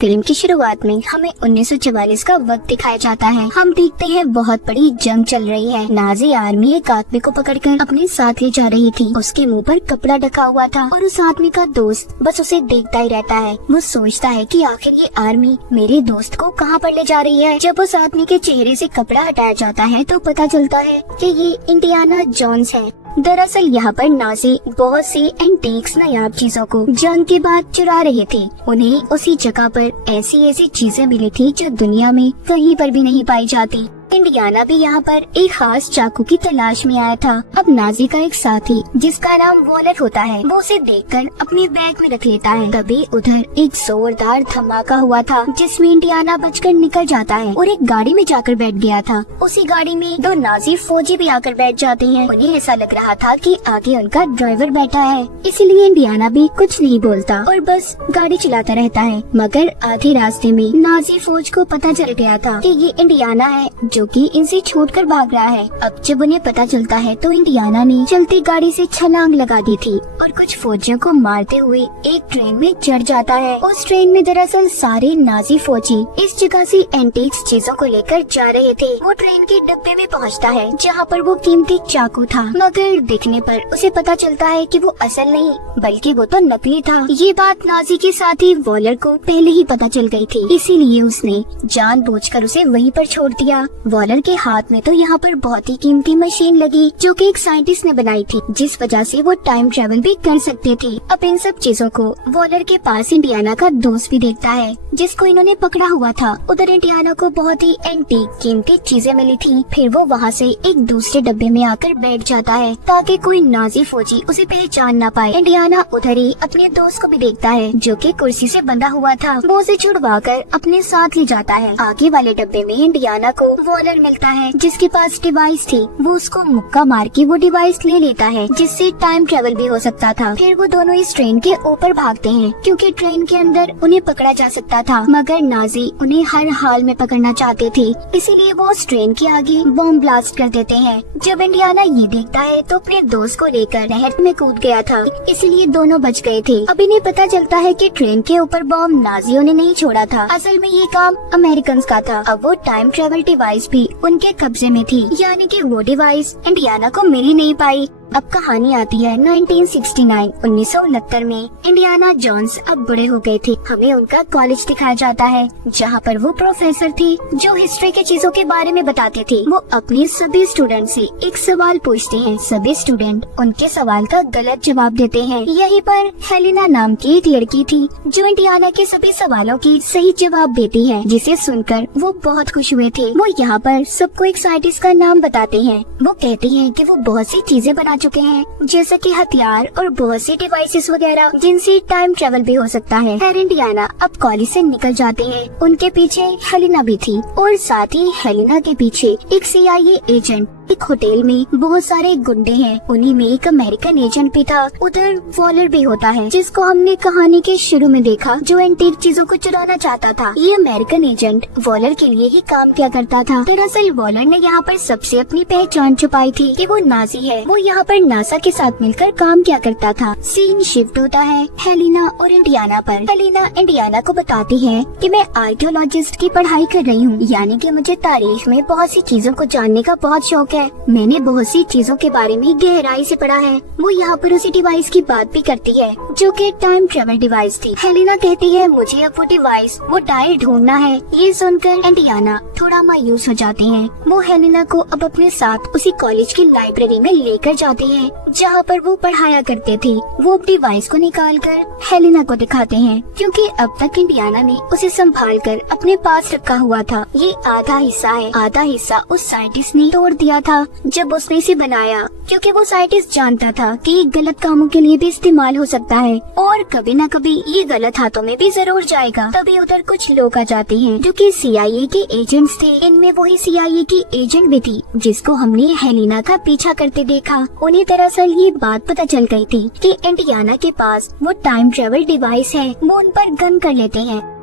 Film की शुरुआत में हमें 1944 का वक्त दिखाया जाता है। हम देखते हैं बहुत बड़ी जंग चल रही है। नाजी आर्मी एक आदमी को पकड़कर अपने साथ ले जा रही थी। उसके मुंह पर कपड़ा ढका हुआ था और उस आदमी का दोस्त बस उसे देखता ही रहता है। वो सोचता है कि आखिर ये आर्मी मेरे दोस्त को कहाँ पर ले जा रही है। जब उस आदमी के चेहरे से कपड़ा हटाया जाता है तो पता चलता है कि ये इंडियाना जोन्स है। दरअसल यहाँ पर नाज़ी बहुत सी एंटीक्स नायाब चीजों को जंग के बाद चुरा रहे थे। उन्हें उसी जगह पर ऐसी ऐसी चीजें मिली थी जो दुनिया में कहीं पर भी नहीं पाई जाती। इंडियाना भी यहाँ पर एक खास चाकू की तलाश में आया था। अब नाज़ी का एक साथी जिसका नाम वॉलर होता है, वो उसे देखकर अपने बैग में रख लेता है। तभी उधर एक जोरदार धमाका हुआ था जिसमें इंडियाना बचकर निकल जाता है और एक गाड़ी में जाकर बैठ गया था। उसी गाड़ी में दो नाज़ी फौजी भी आकर बैठ जाते हैं। उन्हें ऐसा लग रहा था कि आगे उनका ड्राइवर बैठा है, इसीलिए इंडियाना भी कुछ नहीं बोलता और बस गाड़ी चलाता रहता है। मगर आधे रास्ते में नाज़ी फौज को पता चल गया था कि ये इंडियाना है जो कि इनसे छूटकर भाग रहा है। अब जब उन्हें पता चलता है तो इंडियाना ने चलती गाड़ी से छलांग लगा दी थी और कुछ फौजियों को मारते हुए एक ट्रेन में चढ़ जाता है। उस ट्रेन में दरअसल सारे नाज़ी फौजी इस जगह से एंटीक्स चीजों को लेकर जा रहे थे। वो ट्रेन के डब्बे में पहुंचता है जहाँ पर वो कीमती चाकू था, मगर दिखने पर उसे पता चलता है कि वो असल नहीं बल्कि वो तो नकली था। ये बात नाज़ी के साथी वॉलर को पहले ही पता चल गई थी, इसीलिए उसने जानबूझकर उसे वहीं पर छोड़ दिया। वॉलर के हाथ में तो यहाँ पर बहुत ही कीमती मशीन लगी जो कि एक साइंटिस्ट ने बनाई थी, जिस वजह से वो टाइम ट्रेवल भी कर सकते थे। अब इन सब चीजों को वॉलर के पास इंडियाना का दोस्त भी देखता है जिसको इन्होंने पकड़ा हुआ था। उधर इंडियाना को बहुत ही एंटीक कीमती चीजें मिली थी। फिर वो वहाँ से एक दूसरे डब्बे में आकर बैठ जाता है ताकि कोई नाज़ी फौजी उसे पहचान ना पाए। इंडियाना उधर ही अपने दोस्त को भी देखता है जो कि कुर्सी से बंधा हुआ था। वो उसे छुड़वाकर अपने साथ ले जाता है। आगे वाले डब्बे में इंडियाना को वॉलर मिलता है जिसके पास डिवाइस थी। वो उसको मुक्का मार के वो डिवाइस ले लेता है जिससे टाइम ट्रेवल भी हो सकता था। फिर वो दोनों इस ट्रेन के ऊपर भागते हैं क्योंकि ट्रेन के अंदर उन्हें पकड़ा जा सकता था, मगर नाज़ी उन्हें हर हाल में पकड़ना चाहते थे, इसीलिए वो उस ट्रेन के आगे बॉम्ब ब्लास्ट कर देते हैं। जब इंडियाना ये देखता है तो अपने दोस्त को लेकर नहर में कूद गया था, इसलिए दोनों बच गए थे। अब इन्हें पता चलता है कि ट्रेन के ऊपर बॉम्ब नाज़ियों ने नहीं छोड़ा था, असल में ये काम अमेरिकन का था। अब वो टाइम ट्रेवल डिवाइस भी उनके कब्जे में थी, यानी कि वो डिवाइस इंडियाना को मिल ही नहीं पाई। अब कहानी आती है 1969 में। इंडियाना जोन्स अब बड़े हो गए थे। हमें उनका कॉलेज दिखाया जाता है जहाँ पर वो प्रोफेसर थे जो हिस्ट्री के चीजों के बारे में बताते थे। वो अपने सभी स्टूडेंट से एक सवाल पूछते हैं, सभी स्टूडेंट उनके सवाल का गलत जवाब देते हैं। यहीं पर हेलेना नाम की एक लड़की थी जो इंडियाना के सभी सवालों की सही जवाब देती है, जिसे सुनकर वो बहुत खुश हुए थे। वो यहाँ पर सबको एक साइंटिस्ट का नाम बताते हैं। वो कहते हैं कि वो बहुत सी चीजें बना चुके हैं जैसे कि हथियार और बहुत सी डिवाइसेस वगैरह जिनसे टाइम ट्रेवल भी हो सकता है। खैर इंडियाना अब कॉलेज से निकल जाते हैं। उनके पीछे हेलेना भी थी और साथ ही हेलेना के पीछे एक CIA एजेंट। एक होटल में बहुत सारे गुंडे हैं, उन्हीं में एक अमेरिकन एजेंट भी था। उधर वॉलर भी होता है जिसको हमने कहानी के शुरू में देखा, जो एंटीक चीजों को चुराना चाहता था। ये अमेरिकन एजेंट वॉलर के लिए ही काम किया करता था। दरअसल वॉलर ने यहाँ पर सबसे अपनी पहचान छुपाई थी कि वो नाज़ी है। वो यहाँ पर नासा के साथ मिलकर काम किया करता था। सीन शिफ्ट होता है हेलेना और इंडियाना पर। हेलेना इंडियाना को बताती है कि मैं आर्कियोलॉजिस्ट की पढ़ाई कर रही हूँ, यानी कि मुझे तारीख में बहुत सी चीजों को जानने का बहुत शौक है। मैंने बहुत सी चीजों के बारे में गहराई से पढ़ा है। वो यहाँ पर उसी डिवाइस की बात भी करती है जो कि टाइम ट्रेवल डिवाइस थी। हेलेना कहती है मुझे अब वो डिवाइस, वो डायल ढूंढना है। ये सुनकर इंडियाना थोड़ा मायूस हो जाते हैं। वो हेलेना को अब अपने साथ उसी कॉलेज की लाइब्रेरी में लेकर जाते हैं जहाँ पर वो पढ़ाया करते थे। वो डिवाइस को निकाल कर हेलेना को दिखाते हैं क्योंकि अब तक इंडियाना ने उसे संभाल कर अपने पास रखा हुआ था। ये आधा हिस्सा है, आधा हिस्सा उस साइंटिस्ट ने तोड़ दिया था जब उसने इसे बनाया, क्योंकि वो साइंटिस्ट जानता था कि ये गलत कामों के लिए भी इस्तेमाल हो सकता है और कभी न कभी ये गलत हाथों में भी जरूर जाएगा। तभी उधर कुछ लोग आ जाते हैं जो कि CIA के एजेंट्स थे। इनमें वही CIA की एजेंट भी थी जिसको हमने हेलेना का पीछा करते देखा। उन्हें दरअसल ये बात पता चल गई थी कि इंडियाना के पास वो टाइम ट्रेवल डिवाइस है। वो उन पर गन कर लेते हैं।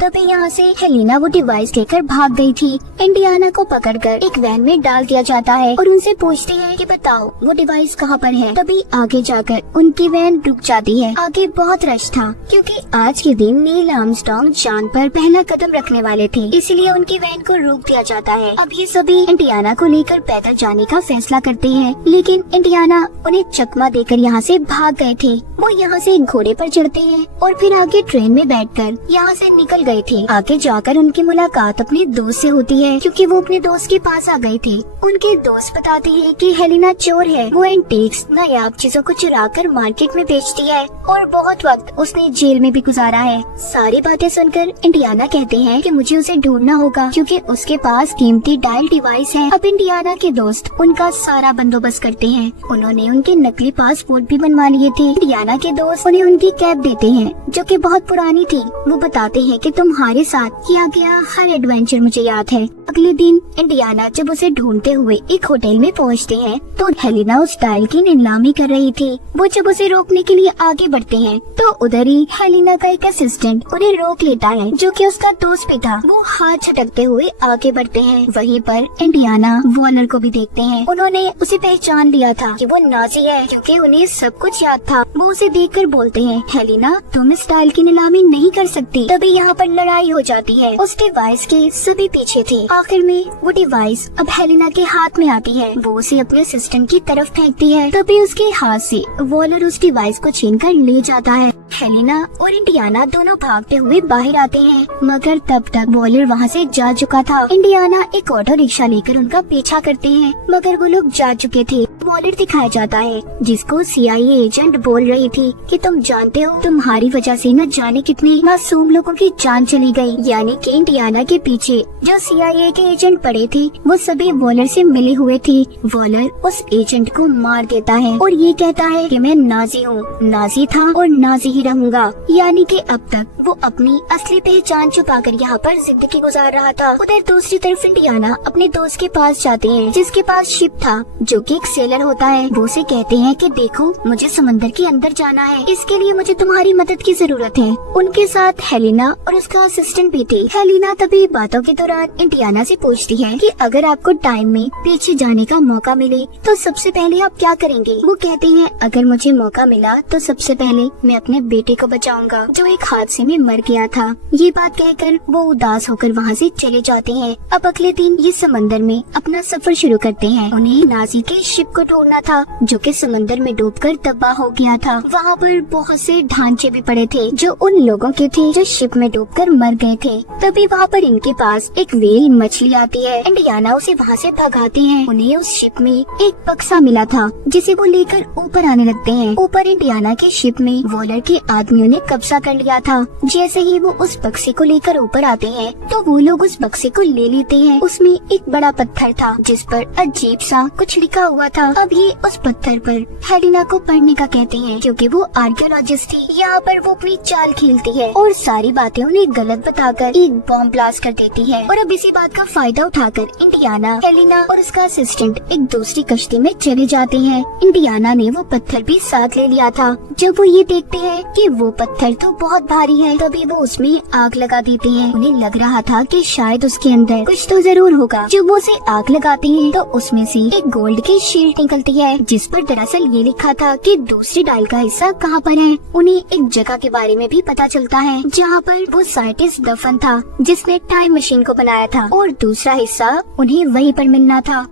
तभी यहाँ से हेलिना वो डिवाइस लेकर भाग गई थी। इंडियाना को पकड़कर एक वैन में डाल दिया जाता है और उनसे पूछती है कि बताओ वो डिवाइस कहाँ पर है। तभी आगे जाकर उनकी वैन रुक जाती है। आगे बहुत रश था क्योंकि आज के दिन नील आर्मस्ट्रांग चांद पर पहला कदम रखने वाले थे, इसलिए उनकी वैन को रोक दिया जाता है। अब ये सभी इंडियाना को लेकर पैदल जाने का फैसला करते हैं, लेकिन इंडियाना उन्हें चकमा देकर यहाँ से भाग गए थे। वो यहाँ से घोड़े पर चढ़ते हैं और फिर आगे ट्रेन में बैठकर यहाँ से निकल गए थे। आगे जाकर उनकी मुलाकात अपने दोस्त से होती है क्योंकि वो अपने दोस्त के पास आ गए थे। उनके दोस्त बताते हैं कि हेलिना चोर है, वो एंटीक्स नायाब चीजों को चुरा कर मार्केट में बेचती है और बहुत वक्त उसने जेल में भी गुजारा है। सारी बातें सुनकर इंडियाना कहते हैं कि मुझे उसे ढूंढना होगा क्योंकि उसके पास कीमती डायल डिवाइस है। अब इंडियाना के दोस्त उनका सारा बंदोबस्त करते हैं। उन्होंने उनके नकली पासपोर्ट भी बनवा लिए थे। इंडियाना के दोस्त उन्हें उनकी कैब देते हैं जो कि बहुत पुरानी थी। वो बताते हैं कि तुम्हारे साथ किया गया हर एडवेंचर मुझे याद है। अगले दिन इंडियाना जब उसे ढूंढते हुए एक होटल में पहुंचते हैं तो हेलिना उस डायल की नीलामी कर रही थी। वो जब उसे रोकने के लिए आगे बढ़ते हैं तो उधर ही हेलिना का एक असिस्टेंट उन्हें रोक लेता है जो कि उसका दोस्त भी था। वो हाथ झटकते हुए आगे बढ़ते हैं। वहीं पर इंडियाना वॉलर को भी देखते हैं। उन्होंने उसे पहचान लिया था कि वो नाजी है क्योंकि उन्हें सब कुछ याद था। वो उसे देखकर बोलते हैं हेलिना तुम इस डायल की नीलामी नहीं कर सकती। तभी यहाँ पर लड़ाई हो जाती है। उस डिवाइस के सभी पीछे थे। आखिर में वो डिवाइस अब हेलिना के हाथ में आती है। वो उसे अपने असिस्टेंट की तरफ फेंकती है। तभी उसके हाथ से वॉलर उस डिवाइस को छीनकर ले जाता है। हेलिना और इंडियाना दोनों भागते हुए बाहर आते हैं, मगर तब तक वॉलर वहाँ से जा चुका था। इंडियाना एक ऑटो रिक्शा लेकर उनका पीछा करते हैं, मगर वो लोग जा चुके थे। वॉलर दिखाया जाता है जिसको CIA एजेंट बोल रही थी कि तुम जानते हो तुम्हारी वजह से न जाने कितने मासूम लोगों की जान चली गई। यानी कि इंडियाना के पीछे जो CIA के एजेंट पड़े थे वो सभी वॉलर से मिले हुए थे। वॉलर उस एजेंट को मार देता है और ये कहता है कि मैं नाजी हूँ, नाजी था और नाजी ही रहूंगा। यानी कि अब तक वो अपनी असली पहचान छुपाकर यहाँ पर जिंदगी गुजार रहा था। उधर दूसरी तरफ इंडियाना अपने दोस्त के पास जाते हैं जिसके पास शिप था जो कि एक सेलर होता है। वो उसे कहते हैं कि देखो मुझे समंदर के अंदर जाना है, इसके लिए मुझे तुम्हारी मदद की जरूरत है। उनके साथ हेलिना और उसका असिस्टेंट भी थे। हेलिना तभी बातों के दौरान इंडियाना से पूछती है कि अगर आपको टाइम में पीछे जाने का मौका मिले तो सबसे पहले आप क्या करेंगे। वो कहते हैं अगर मुझे मौका मिला तो सबसे पहले मैं अपने बेटे को बचाऊंगा जो एक हादसे में मर गया था। ये बात कहकर वो उदास होकर वहाँ से चले जाते हैं। अब अगले दिन ये समंदर में अपना सफर शुरू करते हैं। उन्हें नाजी के शिप को ढूंढना था जो कि समंदर में डूबकर तबाह हो गया था। वहाँ पर बहुत से ढांचे भी पड़े थे जो उन लोगों के थे जो शिप में डूबकर मर गए थे। तभी वहाँ पर इनके पास एक व्हेल मछली आती है। इंडियाना उसे वहाँ से भगाते हैं। उन्हें उस शिप में एक बक्सा मिला था जिसे वो लेकर ऊपर आने लगते हैं। ऊपर इंडियाना के शिप में वॉलर के आदमियों ने कब्जा कर लिया था। जैसे ही वो उस बक्से को लेकर ऊपर आते हैं तो वो लोग उस बक्से को ले लेते हैं। उसमें एक बड़ा पत्थर था जिस पर अजीब सा कुछ लिखा हुआ था। अब ये उस पत्थर पर हेलिना को पढ़ने का कहते हैं क्योंकि वो आर्कियोलॉजिस्ट थी। यहाँ पर वो अपनी चाल खेलती है और सारी बातें उन्हें गलत बताकर एक बॉम्ब ब्लास्ट कर देती है। और अब इसी बात का फायदा उठाकर इंडियाना, हेलिना और उसका असिस्टेंट एक दूसरी कश्ती में चले जाते हैं। इंडियाना ने वो पत्थर भी साथ ले लिया था। जब वो ये देखते हैं कि वो पत्थर तो बहुत भारी है तभी वो उसमें आग लगा देते हैं। उन्हें लग रहा था कि शायद उसके अंदर कुछ तो जरूर होगा। जब वो उसे आग लगाते हैं तो उसमें से एक गोल्ड की शील्ड निकलती है जिस पर दरअसल ये लिखा था कि दूसरी डायल का हिस्सा कहाँ पर है। उन्हें एक जगह के बारे में भी पता चलता है जहाँ पर वो साइंटिस्ट दफन था जिसने टाइम मशीन को बनाया था और दूसरा हिस्सा उन्हें वहीं पर मिलना था।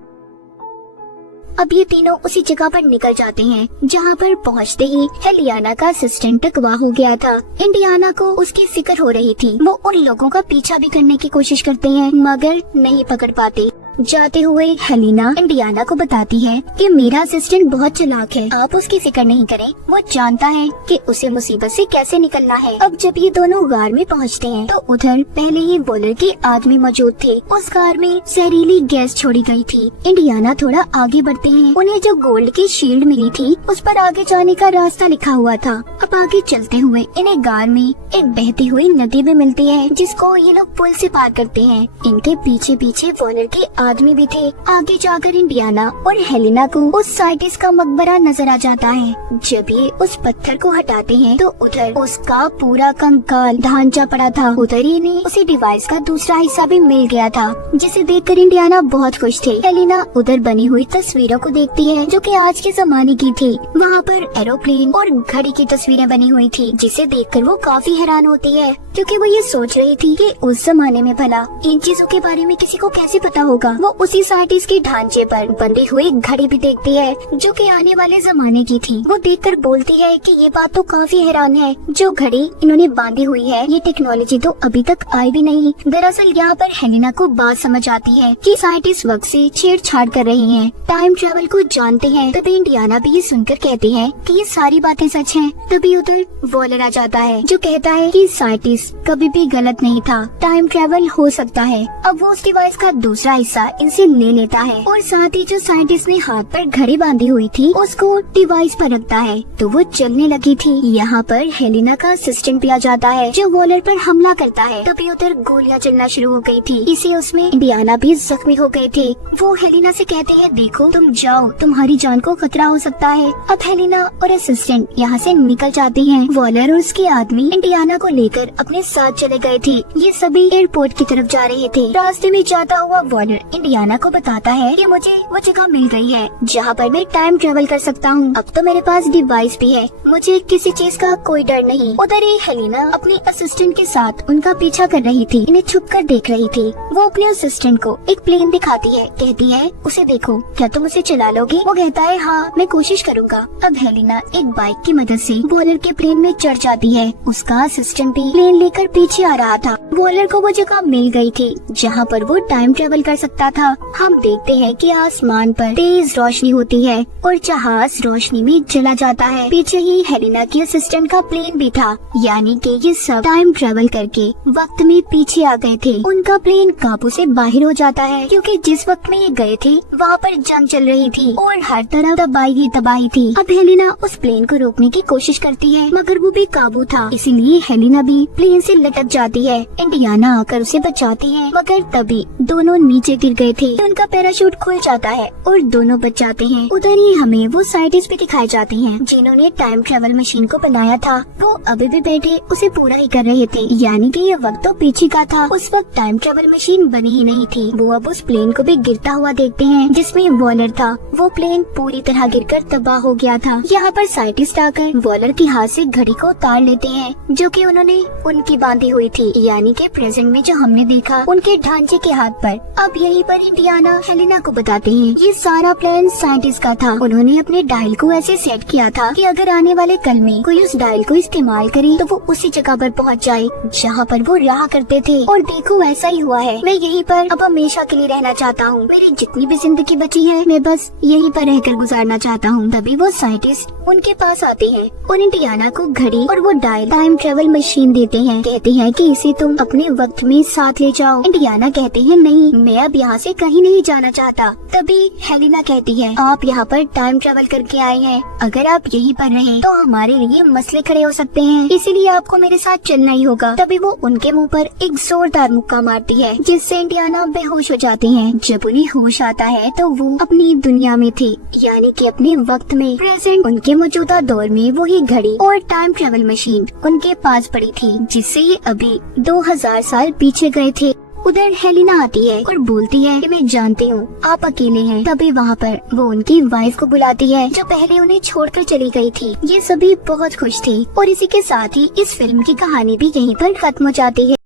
अब ये तीनों उसी जगह पर निकल जाते हैं जहाँ पर पहुँचते ही हेलियाना का असिस्टेंट अगवा हो गया था। इंडियाना को उसकी फिक्र हो रही थी। वो उन लोगों का पीछा भी करने की कोशिश करते हैं मगर नहीं पकड़ पाते। जाते हुए हेलिना इंडियाना को बताती है कि मेरा असिस्टेंट बहुत चालाक है, आप उसकी फिक्र नहीं करें, वो जानता है कि उसे मुसीबत से कैसे निकलना है। अब जब ये दोनों गार में पहुंचते हैं तो उधर पहले ही वॉलर के आदमी मौजूद थे। उस कार में जहरीली गैस छोड़ी गई थी। इंडियाना थोड़ा आगे बढ़ते हैं। उन्हें जो गोल्ड की शील्ड मिली थी उस पर आगे जाने का रास्ता लिखा हुआ था। अब आगे चलते हुए इन्हें गार में एक बहती हुई नदी भी मिलती है जिसको ये लोग पुल से पार करते हैं। इनके पीछे पीछे वॉलर के आदमी भी थे। आगे जाकर इंडियाना और हेलेना को उस साइंटिस्ट का मकबरा नजर आ जाता है। जब ये उस पत्थर को हटाते हैं तो उधर उसका पूरा कंकाल ढांचा पड़ा था। उधर ही इन्हें उसी डिवाइस का दूसरा हिस्सा भी मिल गया था, जिसे देखकर इंडियाना बहुत खुश थे। हेलेना उधर बनी हुई तस्वीरों को देखती है जो कि आज के जमाने की थी। वहाँ पर एरोप्लेन और घड़ी की तस्वीरें बनी हुई थी, जिसे देखकर वो काफी हैरान होती है, क्योंकि वो ये सोच रही थी कि उस जमाने में भला इन चीजों के बारे में किसी को कैसे पता होगा। वो उसी साइंटिस्ट के ढांचे पर बंधी हुई घड़ी भी देखती है जो कि आने वाले जमाने की थी। वो देखकर बोलती है कि ये बात तो काफी हैरान है, जो घड़ी इन्होंने बांधी हुई है ये टेक्नोलॉजी तो अभी तक आई भी नहीं। दरअसल यहाँ पर हेलेना को बात समझ आती है कि साइंटिस्ट वक्त से छेड़छाड़ कर रहे हैं, टाइम ट्रेवल को जानते हैं। तभी इंडियाना भी ये सुनकर कहती है कि ये सारी बातें सच हैं। तभी उधर वॉलर आ जाता है जो कहता है कि साइंटिस्ट कभी भी गलत नहीं था, टाइम ट्रेवल हो सकता है। अब वो उस डिवाइस का दूसरा हिस्सा इनसे ले लेता है और साथ ही जो साइंटिस्ट ने हाथ पर घड़ी बांधी हुई थी उसको डिवाइस पर रखता है तो वो चलने लगी थी। यहाँ पर हेलेना का असिस्टेंट भी आ जाता है जो वॉलर पर हमला करता है। तभी उधर गोलियां चलना शुरू हो गई थी, इसी उसमें इंडियाना भी जख्मी हो गए थे। वो हेलेना से कहते हैं देखो तुम जाओ, तुम्हारी जान को खतरा हो सकता है। अब हेलेना और असिस्टेंट यहाँ से निकल जाती हैं। वॉलर और उसके आदमी इंडियाना को लेकर अपने साथ चले गए थे। ये सभी एयरपोर्ट की तरफ जा रहे थे। रास्ते में जाता हुआ वॉलर इंडियाना को बताता है कि मुझे वो जगह मिल गई है जहाँ पर मैं टाइम ट्रेवल कर सकता हूँ। अब तो मेरे पास डिवाइस भी है, मुझे किसी चीज का कोई डर नहीं। उधर ही हेलेना अपने असिस्टेंट के साथ उनका पीछा कर रही थी, इन्हें छुप कर देख रही थी। वो अपने असिस्टेंट को एक प्लेन दिखाती है, कहती है उसे देखो, क्या तुम उसे चला लोगे? वो कहता है हाँ मैं कोशिश करूँगा। अब हेलेना एक बाइक की मदद से वॉलर के प्लेन में चढ़ जाती है। उसका असिस्टेंट भी प्लेन लेकर पीछे आ रहा था। वॉलर को वो जगह मिल गई थी जहाँ पर वो टाइम ट्रेवल कर सकता था। हम देखते हैं कि आसमान पर तेज रोशनी होती है और जहाज रोशनी में चला जाता है। पीछे ही हेलेना की असिस्टेंट का प्लेन भी था, यानी कि ये सब टाइम ट्रेवल करके वक्त में पीछे आ गए थे। उनका प्लेन काबू से बाहर हो जाता है क्योंकि जिस वक्त में ये गए थे वहाँ पर जंग चल रही थी और हर तरफ तबाही ही तबाही थी। अब हेलेना उस प्लेन को रोकने की कोशिश करती है मगर वो भी काबू था, इसीलिए हेलेना भी प्लेन से लटक जाती है। इंडियाना आकर उसे बचाती है मगर तभी दोनों नीचे गिर गए थे। उनका पैराशूट खुल जाता है और दोनों बच जाते हैं। उधर ही हमें वो साइंटिस्ट भी दिखाए जाते हैं जिन्होंने टाइम ट्रेवल मशीन को बनाया था। वो अभी भी बैठे उसे पूरा ही कर रहे थे, यानी कि ये वक्त तो पीछे का था। उस वक्त टाइम ट्रेवल मशीन बनी ही नहीं थी। वो अब उस प्लेन को भी गिरता हुआ देखते हैं जिसमें वॉलर था। वो प्लेन पूरी तरह गिरकर तबाह हो गया था। यहाँ पर साइंटिस्ट आकर वॉलर के हाथ से घड़ी को उतार लेते हैं जो कि उन्होंने उनकी बांधी हुई थी, यानी कि प्रेजेंट में जो हमने देखा उनके ढांचे के हाथ पर। अब यहीं पर इंडियाना हेलेना को बताते हैं ये सारा प्लान साइंटिस्ट का था। उन्होंने अपने डायल को ऐसे सेट किया था कि अगर आने वाले कल में कोई उस डायल को इस्तेमाल करे तो वो उसी जगह पर पहुंच जाए जहां पर वो रहा करते थे। और देखो ऐसा ही हुआ है। मैं यहीं पर अब हमेशा के लिए रहना चाहता हूँ। मेरी जितनी भी जिंदगी बची है मैं बस यहीं पर रहकर गुजारना चाहता हूँ। तभी वो साइंटिस्ट उनके पास आते हैं और इंडियाना को घड़ी और वो डायल टाइम ट्रेवल मशीन देते हैं। कहते हैं कि इसे तुम अपने वक्त में साथ ले जाओ। इंडियाना कहते हैं नहीं, मैं अब यहाँ से कहीं नहीं जाना चाहता। तभी हेलेना कहती है आप यहाँ पर टाइम ट्रेवल करके आए हैं, अगर आप यहीं पर रहे तो हमारे लिए मसले खड़े हो सकते हैं, इसीलिए आपको मेरे साथ चलना ही होगा। तभी वो उनके मुंह पर एक जोरदार मुक्का मारती है जिससे इंडियाना बेहोश हो जाते हैं। जब उन्हें होश आता है तो वो अपनी दुनिया में थे, यानी कि अपने वक्त में। प्रेजेंट उनके मौजूदा दौर में वही घड़ी और टाइम ट्रेवल मशीन उनके पास पड़ी थी जिससे ये अभी 2000 साल पीछे गए थे। उधर हेलेना आती है और बोलती है कि मैं जानती हूँ आप अकेले हैं। तभी वहाँ पर वो उनकी वाइफ को बुलाती है जो पहले उन्हें छोड़कर चली गई थी। ये सभी बहुत खुश थे और इसी के साथ ही इस फिल्म की कहानी भी यहीं पर खत्म हो जाती है।